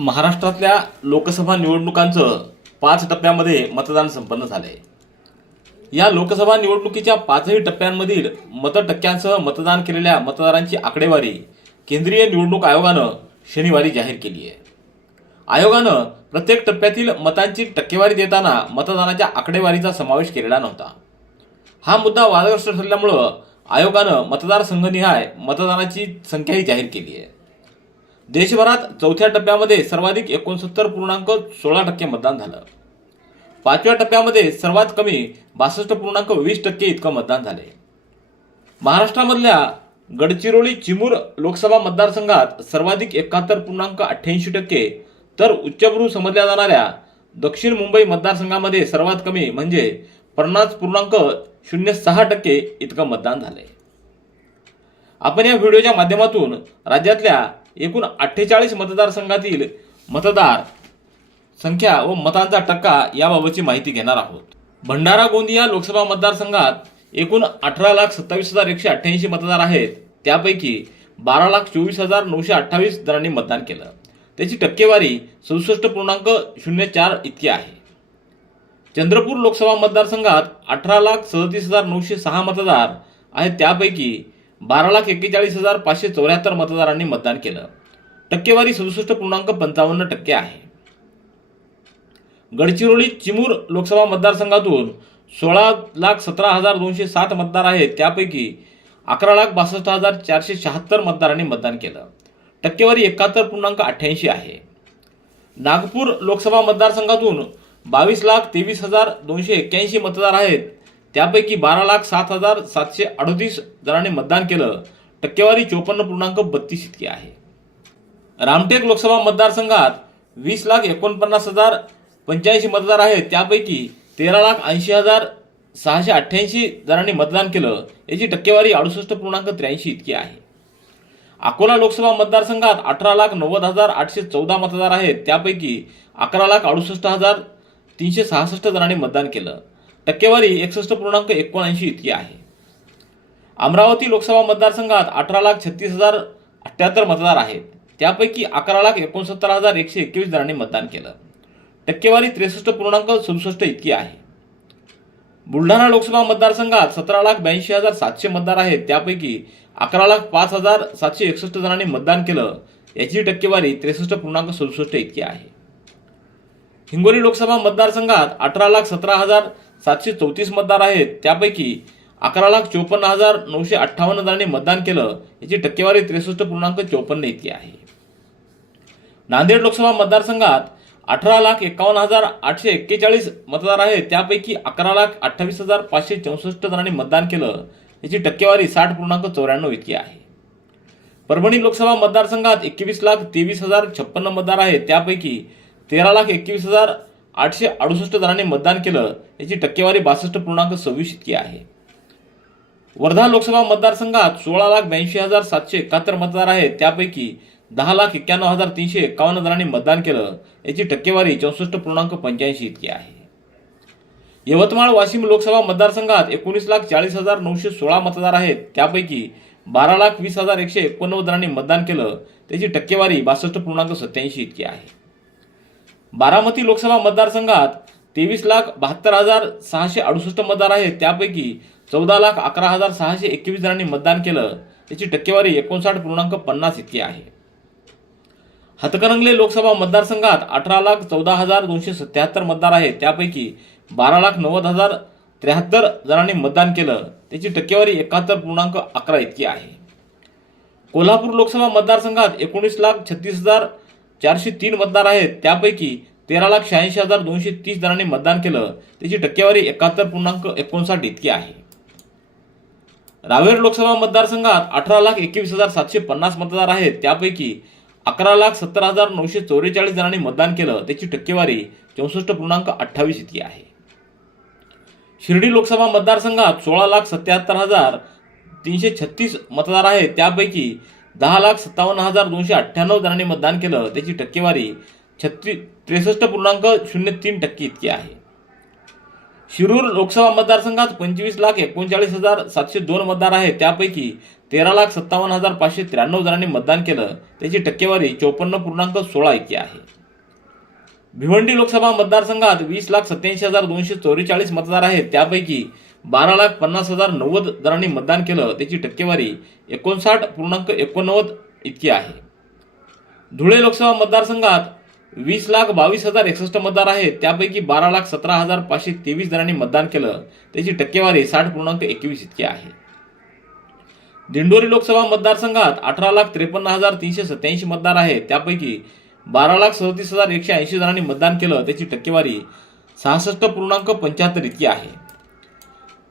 महाराष्ट्रातल्या लोकसभा निवडणुकांचं पाच टप्प्यामध्ये मतदान संपन्न झालंय. या लोकसभा निवडणुकीच्या पाचही टप्प्यांमधील मतटक्क्यांसह मतदान केलेल्या मतदारांची आकडेवारी केंद्रीय निवडणूक आयोगानं शनिवारी जाहीर केली आहे. आयोगानं प्रत्येक टप्प्यातील मतांची टक्केवारी देताना मतदानाच्या आकडेवारीचा समावेश केलेला नव्हता. हा मुद्दा वादग्रस्त ठरल्यामुळं आयोगानं मतदारसंघनिहाय मतदानाची संख्याही जाहीर केली आहे. देशभरात चौथ्या टप्प्यामध्ये सर्वाधिक एकोणसत्तर पूर्णांक सोळा टक्के मतदान झालं. पाचव्या टप्प्यामध्ये सर्वात कमी बासष्ट पूर्णांक वीस टक्के इतकं मतदान झाले. महाराष्ट्रामधल्या गडचिरोली चिमूर लोकसभा मतदारसंघात सर्वाधिक एकाहत्तर पूर्णांक अठ्ठ्याऐंशी टक्के तर उच्चभ्रू समजल्या जाणाऱ्या दक्षिण मुंबई मतदारसंघामध्ये सर्वात कमी म्हणजे पन्नास पूर्णांक शून्य सहा टक्के इतकं मतदान झालंय. आपण या व्हिडिओच्या माध्यमातून राज्यातल्या एकूण अठ्ठेचाळीस मतदारसंघातील मतदार संख्या व मतांचा टक्का याबाबतची माहिती घेणार आहोत. भंडारा गोंदिया लोकसभा मतदारसंघात एकूण अठरा लाख सत्तावीस हजार एकशे अठ्ठ्याऐंशी मतदार आहेत. त्यापैकी बारा लाख चोवीस हजार नऊशे अठ्ठावीस जणांनी मतदान केलं. त्याची टक्केवारी सदुसष्ट पूर्णांक शून्य चार इतकी आहे. चंद्रपूर लोकसभा मतदारसंघात अठरा लाख सदतीस हजार नऊशे सहा मतदार आहेत. त्यापैकी बारा लाख एक्केचाळीस हजार पाचशे चौऱ्याहत्तर मतदारांनी मतदान केलं. टक्केवारी सदुसष्ट पूर्णांक पंचावन्न टक्के आहे. गडचिरोली चिमूर लोकसभा मतदारसंघातून सोळा लाख सतरा हजार दोनशे सात मतदार आहेत. त्यापैकी अकरा लाख बासष्ट हजार चारशे शहात्तर मतदारांनी मतदान केलं. टक्केवारी एकाहत्तर पूर्णांक अठ्ठ्याऐंशी आहे. नागपूर लोकसभा मतदारसंघातून बावीस लाख तेवीस हजार दोनशे एक्क्याऐंशी मतदार आहेत. त्यापैकी बारा लाख सात हजार सातशे अडतीस जणांनी मतदान केलं. टक्केवारी चोपन्न पूर्णांक बत्तीस इतकी आहे. रामटेक लोकसभा मतदारसंघात वीस लाख एकोणपन्नास हजार पंच्याऐंशी मतदार आहेत. त्यापैकी तेरा लाख ऐंशी हजार सहाशे अठ्ठ्याऐंशी जणांनी मतदान केलं. याची टक्केवारी अडुसष्ट पूर्णांक त्र्याऐंशी इतकी आहे. अकोला लोकसभा मतदारसंघात अठरा लाख नव्वद हजार आठशे चौदा मतदार आहेत. त्यापैकी अकरा लाख अडुसष्ट हजार तीनशे सहासष्ट जणांनी मतदान केलं. टक्केवारी एकसष्ट पूर्णांक एकोणऐंशी इतकी आहे. अमरावती लोकसभा मतदारसंघात अठरा लाख छत्तीस हजार अठ्ठ्याहत्तर मतदार आहेत. त्यापैकी अकरा लाख एकोणसत्तर हजार एकशे एकवीस जणांनी मतदान केलं. टक्केवारी त्रेसष्ट पूर्णांक सदुसष्ट इतकी आहे. बुलढाणा लोकसभा मतदारसंघात सतरा लाख ब्याऐंशी हजार सातशे मतदार आहेत. त्यापैकी अकरा लाख पाच हजार सातशे एकसष्ट जणांनी मतदान केलं. याची टक्केवारी त्रेसष्ट पूर्णांक सदुसष्ट इतकी आहे. हिंगोली लोकसभा मतदारसंघात अठरा लाख सतरा हजार सातशे चौतीस मतदार आहेत. त्यापैकी अकरा लाख चोपन्न हजार नऊशे अठ्ठावन्न जणांनी मतदान केलं. याची टक्केवारी त्रेसष्ट पूर्णांक चोपन्न इतकी आहे. नांदेड लोकसभा मतदारसंघात अठरा लाख एकावन्न हजार आठशे एक्केचाळीस मतदार आहेत. त्यापैकी अकरा लाख अठ्ठावीस हजार पाचशे चौसष्ट जणांनी मतदान केलं. याची टक्केवारी साठ पूर्णांक चौऱ्याण्णव इतकी आहे. परभणी लोकसभा मतदारसंघात एकवीस लाख तेवीस हजार छप्पन्न मतदार आहेत. त्यापैकी तेरा लाख एकवीस हजार आठशे अडुसष्ट जणांनी मतदान केलं याची टक्केवारी बासष्ट पूर्णांक सव्वीस इतकी आहे. वर्धा लोकसभा मतदारसंघात सोळा लाख ब्याऐंशी हजार सातशे एकाहत्तर मतदार आहेत. त्यापैकी दहा लाख एक्क्याण्णव हजार तीनशे एकावन्न जणांनी मतदान केलं याची टक्केवारी चौसष्ट पूर्णांक पंच्याऐंशी इतकी आहे. यवतमाळ वाशिम लोकसभा मतदारसंघात एकोणीस लाख चाळीस हजार नऊशे सोळा मतदार आहेत. त्यापैकी बारा लाख वीस हजार एकशे एकोणनव्वद जणांनी मतदान केलं त्याची टक्केवारी बासष्ट पूर्णांक सत्याऐंशी इतकी आहे. बारामती लोकसभा मतदारसंघात तेवीस लाख बहात्तर हजार सहाशे अडुसष्ट मतदार आहेत. त्यापैकी चौदा लाख अकरा हजार सहाशे एकवीस जणांनी मतदान केलं. याची टक्केवारी एकोणसाठ पूर्णांक पन्नास इतकी आहे. हातकणंगले लोकसभा मतदारसंघात अठरा लाख चौदा हजार दोनशे सत्याहत्तर मतदार आहेत. त्यापैकी बारा लाख नव्वद हजार त्र्याहत्तर जणांनी मतदान केलं. त्याची टक्केवारी एकाहत्तर पूर्णांक अकरा इतकी आहे. कोल्हापूर लोकसभा मतदारसंघात एकोणीस लाख छत्तीस हजार चारशे तीन मतदार आहेत. त्यापैकी तेरा लाख शहाऐंशी हजार दोनशे तीस जणांनी मतदान केलं. त्याची टक्केवारी एकाहत्तर पूर्णांक एकोणसाठ इतकी आहे. रावेर लोकसभा मतदारसंघात अठरा लाख एकवीस हजार सातशे पन्नास मतदार आहेत. त्यापैकी अकरा लाख सत्तर हजार नऊशे चौवेचाळीस जणांनी मतदान केलं. त्याची टक्केवारी चौसष्ट पूर्णांक अठ्ठावीस इतकी आहे. शिर्डी लोकसभा मतदारसंघात सोळा लाख सत्याहत्तर हजार तीनशे छत्तीस मतदार आहेत. त्यापैकी दहा लाख सत्तावन्न हजार दोनशे अठ्ठ्याण्णव जणांनी मतदान केलं. त्याची टक्केवारी छत्तीस त्रेसष्ट पूर्णांक शून्य तीन टक्के इतकी आहे. शिरूर लोकसभा मतदारसंघात पंचवीस लाख एकोणचाळीस हजार सातशे दोन मतदार आहेत. त्यापैकी तेरा लाख सत्तावन्न हजार पाचशे त्र्याण्णव जणांनी मतदान केलं. त्याची टक्केवारी चौपन्न पूर्णांक सोळा इतकी आहे. भिवंडी लोकसभा मतदारसंघात वीस लाख सत्याऐंशी हजार दोनशे चौवेचाळीस मतदार आहेत. त्यापैकी बारा लाख पन्नास हजार नव्वद जणांनी मतदान केलं त्याची टक्केवारी एकोणसाठ पूर्णांक एकोणनव्वद इतकी आहे. धुळे लोकसभा मतदारसंघात वीस लाख बावीस हजार एकसष्ट मतदार आहेत त्यापैकी बारा लाख सतरा हजार पाचशे तेवीस जणांनी मतदान केलं त्याची टक्केवारी साठ पूर्णांक एकवीस इतकी आहे. दिंडोरी लोकसभा मतदारसंघात अठरा लाख त्रेपन्न हजार तीनशे सत्याऐंशी मतदार आहेत त्यापैकी बारा लाख सदतीस हजार एकशे ऐंशी जणांनी मतदान केलं त्याची टक्केवारी सहासष्ट पूर्णांक पंच्याहत्तर इतकी आहे.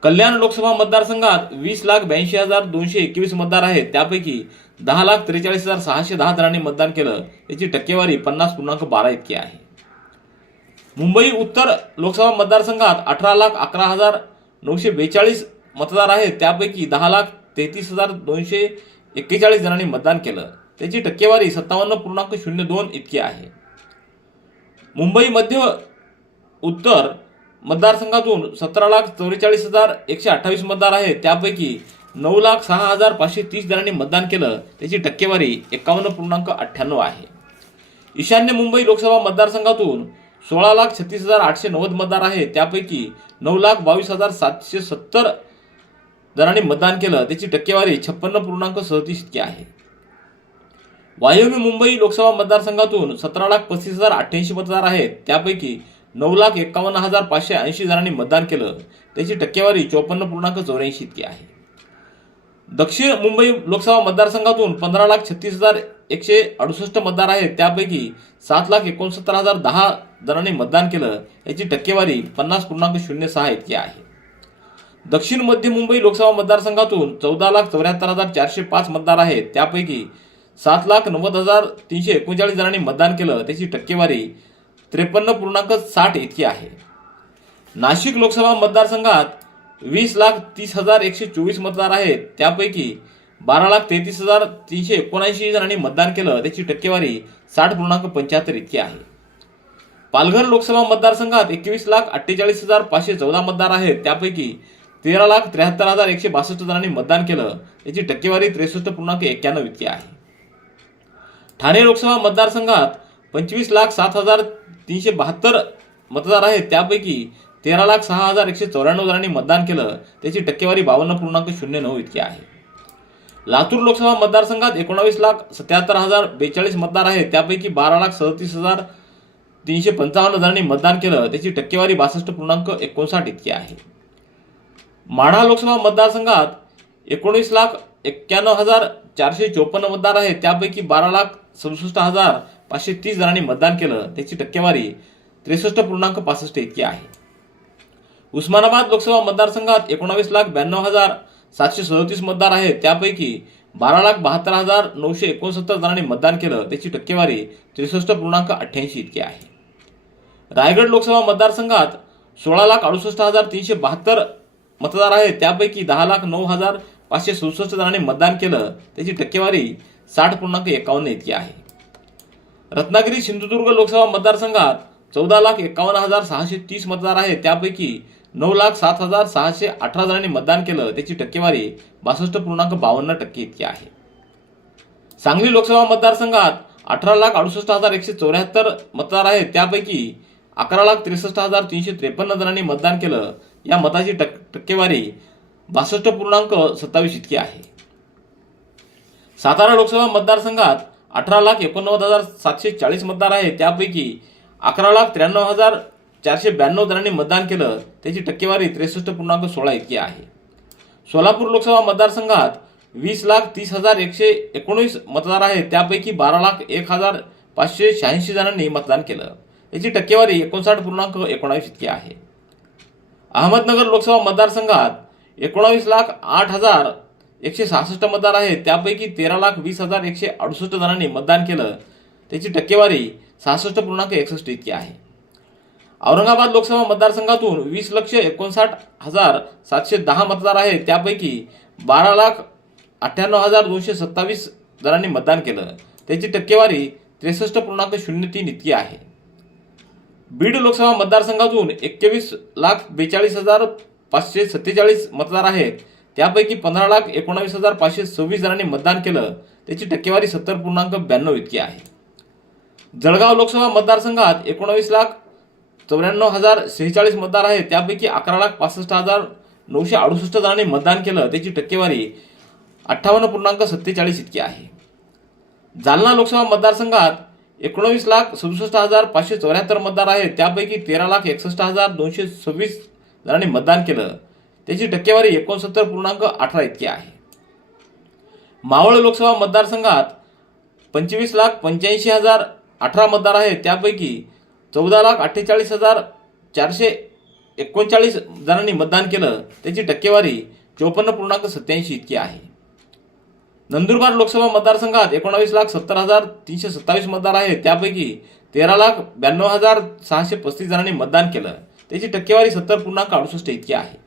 कल्याण लोकसभा मतदारसंघात वीस लाख ब्याऐंशी हजार दोनशे एकवीस मतदार आहेत. त्यापैकी दहा लाख त्रेचाळीस हजार सहाशे दहा जणांनी मतदान केलं. याची टक्केवारी पन्नास पूर्णांक बारा इतकी आहे. मुंबई उत्तर लोकसभा मतदारसंघात अठरा लाख अकरा हजार नऊशे बेचाळीस मतदार आहेत. त्यापैकी दहा लाख तेहतीस हजार दोनशे एक्केचाळीस जणांनी मतदान केलं. त्याची टक्केवारी सत्तावन्न पूर्णांक शून्य दोन इतकी आहे. मुंबई मध्य उत्तर मतदारसंघातून सतरा लाख चौवेचाळीस हजार एकशे अठ्ठावीस मतदार आहेत. त्यापैकी नऊ लाख सहा हजार पाचशे तीस जणांनी मतदान केलं. त्याची टक्केवारी एकावन्न पूर्णांक अठ्ठ्याण्णव आहे. ईशान्य मुंबई लोकसभा मतदारसंघातून सोळा लाख छत्तीस हजार आठशे नव्वद मतदार आहेत. त्यापैकी नऊ लाख बावीस हजार सातशे सत्तर जणांनी मतदान केलं. त्याची टक्केवारी छप्पन्न पूर्णांक सदतीस इतकी आहे. वायव्य मुंबई लोकसभा मतदारसंघातून सतरा लाख पस्तीस हजार अठ्ठ्याऐंशी मतदार आहेत. त्यापैकी नऊ लाख एकावन्न हजार पाचशे ऐंशी जणांनी मतदान केलं. त्याची टक्केवारी चोपन्न पूर्णांक चौऱ्याऐंशी इतकी आहे. दक्षिण मुंबई लोकसभा मतदारसंघातून पंधरा लाख छत्तीस हजार एकशे अडुसष्ट मतदार आहेत. त्यापैकी सात लाख एकोणसत्तर हजार दहा जणांनी मतदान केलं. याची टक्केवारी पन्नास पूर्णांक शून्य सहा इतकी आहे. दक्षिण मध्य मुंबई लोकसभा मतदारसंघातून चौदा लाख चौऱ्याहत्तर हजार चारशे पाच मतदार आहेत. त्यापैकी सात लाख नव्वद हजार तीनशे एकोणचाळीस जणांनी मतदान केलं. त्याची टक्केवारी त्रेपन्न पूर्णांक साठ इतकी आहे. नाशिक लोकसभा मतदारसंघात वीस लाख तीस हजार एकशे चोवीस मतदार आहेत. त्यापैकी बारा लाख तेहतीस हजार तीनशे एकोणऐंशी जणांनी मतदान केलं. त्याची टक्केवारी साठ पूर्णांक पंच्याहत्तर इतकी आहे. पालघर लोकसभा मतदारसंघात एकवीस लाख अठ्ठेचाळीस हजार पाचशे चौदा मतदार आहेत. त्यापैकी तेरा लाख त्र्याहत्तर हजार एकशे बासष्ट जणांनी मतदान केलं. याची टक्केवारी त्रेसष्ट पूर्णांक एक्क्याण्णव इतकी आहे. ठाणे लोकसभा मतदारसंघात पंचवीस लाख सात हजार तीनशे बहात्तर मतदार आहेत. त्यापैकी तेरा लाख सहा हजार एकशे चौऱ्याण्णव जणांनी मतदान केलं. त्याची टक्केवारी बावन्न पूर्णांक शून्य नऊ इतकी आहे. लातूर लोकसभा मतदारसंघात एकोणावीस लाख सत्याहत्तर हजार बेचाळीस मतदार आहेत. त्यापैकी बारा लाख सदतीस हजार तीनशे पंचावन्न जणांनी मतदान केलं. त्याची टक्केवारी बासष्ट पूर्णांक एकोणसाठ इतकी आहे. माढा लोकसभा मतदारसंघात एकोणीस लाख एक्क्याण्णव हजार चारशे चोपन्न मतदार आहेत. त्यापैकी बारा लाख सदुसष्ट हजार पाचशे तीस जणांनी मतदान केलं त्याची टक्केवारी त्रेसष्ट पूर्णांक पासष्ट इतकी आहे. उस्मानाबाद लोकसभा मतदारसंघात एकोणावीस लाख ब्याण्णव हजार सातशे सदतीस मतदार आहेत. त्यापैकी बारा लाख बहात्तर हजार नऊशे एकोणसत्तर जणांनी मतदान केलं. त्याची टक्केवारी त्रेसष्ट पूर्णांक अठ्ठ्याऐंशी इतकी आहे. रायगड लोकसभा मतदारसंघात सोळा लाख अडुसष्ट हजार तीनशे बहात्तर मतदार आहेत. त्यापैकी दहा लाख नऊ हजार पाचशे सदुसष्ट जणांनी मतदान केलं. त्याची टक्केवारी साठ पूर्णांक एकावन्न इतकी आहे. रत्नागिरी सिंधुदुर्ग लोकसभा मतदारसंघात चौदा लाख एकावन्न हजार सहाशे तीस मतदार आहेत. त्यापैकी नऊ लाख सात हजार सहाशे अठरा जणांनी मतदान केलं. त्याची टक्केवारी बासष्ट पूर्णांक बावन्न टक्के इतकी आहे. सांगली लोकसभा मतदारसंघात अठरा लाख अडुसष्ट हजार एकशे चौऱ्याहत्तर मतदार आहेत. त्यापैकी अकरा लाख त्रेसष्ट हजार तीनशे त्रेपन्न जणांनी मतदान केलं. या मताची टक टक्केवारी बासष्ट पूर्णांक सत्तावीस इतकी आहे. सातारा लोकसभा मतदारसंघात अठरा लाख एकोणनव्वद हजार सातशे चाळीस मतदार आहेत. त्यापैकी अकरा लाख त्र्याण्णव हजार चारशे ब्याण्णव जणांनी मतदान केलं. त्याची टक्केवारी त्रेसष्ट पूर्णांक सोळा इतकी आहे. सोलापूर लोकसभा मतदारसंघात वीस लाख तीस हजार एकशे एकोणीस मतदार आहेत. त्यापैकी बारा लाख एक हजार पाचशे शहाऐंशी जणांनी मतदान केलं. याची टक्केवारी एकोणसाठ पूर्णांक एकोणावीस इतकी आहे. अहमदनगर लोकसभा मतदारसंघात एकोणावीस लाख आठ हजार एकशे सहासष्ट मतदार आहेत. त्यापैकी तेरा लाख वीस हजार एकशे अडुसष्ट जणांनी मतदान केलं. त्याची टक्केवारी सहासष्ट पूर्णांक एकसष्ट इतकी आहे. औरंगाबाद लोकसभा मतदारसंघातून वीस लक्ष एकोणसाठ हजार सातशे दहा मतदार आहेत. त्यापैकी बारा लाख अठ्ठ्याण्णव हजार दोनशे सत्तावीस जणांनी मतदान केलं. त्याची टक्केवारी त्रेसष्ट पूर्णांक शून्य तीन इतकी आहे. बीड लोकसभा मतदारसंघातून एक्केवीस लाख बेचाळीस हजार पाचशे सत्तेचाळीस मतदार आहेत. त्यापैकी पंधरा लाख एकोणावीस हजार पाचशे सव्वीस जणांनी मतदान केलं. त्याची टक्केवारी सत्तर पूर्णांक ब्याण्णव इतकी आहे. जळगाव लोकसभा मतदारसंघात एकोणावीस लाख चौऱ्याण्णव हजार सेहेचाळीस मतदार आहेत. त्यापैकी अकरा लाख पासष्ट हजार नऊशे अडुसष्ट जणांनी मतदान केलं. त्याची टक्केवारी अठ्ठावन्न पूर्णांक सत्तेचाळीस इतकी आहे. जालना लोकसभा मतदारसंघात एकोणवीस लाख सदुसष्ट हजार पाचशे चौऱ्याहत्तर मतदार आहेत. त्यापैकी तेरा लाख एकसष्ट हजार दोनशे सव्वीस जणांनी मतदान केलं. त्याची टक्केवारी एकोणसत्तर पूर्णांक अठरा इतकी आहे. मावळ लोकसभा मतदारसंघात पंचवीस लाख पंच्याऐंशी हजार अठरा मतदार आहेत. त्यापैकी चौदा लाख अठ्ठेचाळीस हजार चारशे एकोणचाळीस जणांनी मतदान केलं. त्याची टक्केवारी चोपन्न पूर्णांक सत्याऐंशी इतकी आहे. नंदुरबार लोकसभा मतदारसंघात एकोणावीस लाख सत्तर हजार तीनशे सत्तावीस मतदार आहेत. त्यापैकी तेरा लाख ब्याण्णव हजार सहाशे पस्तीस जणांनी मतदान केलं. त्याची टक्केवारी सत्तर पूर्णांक अडुसष्ट इतकी आहे.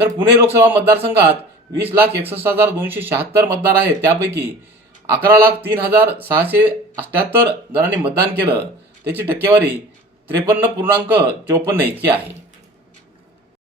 तर पुणे लोकसभा मतदारसंघात वीस लाख एकसष्ट हजार दोनशे शहात्तर मतदार आहेत. त्यापैकी अकरा लाख तीन हजार सहाशे अठ्ठ्याहत्तर जणांनी मतदान केलं. त्याची टक्केवारी त्रेपन्न पूर्णांक चौपन्न इतकी आहे.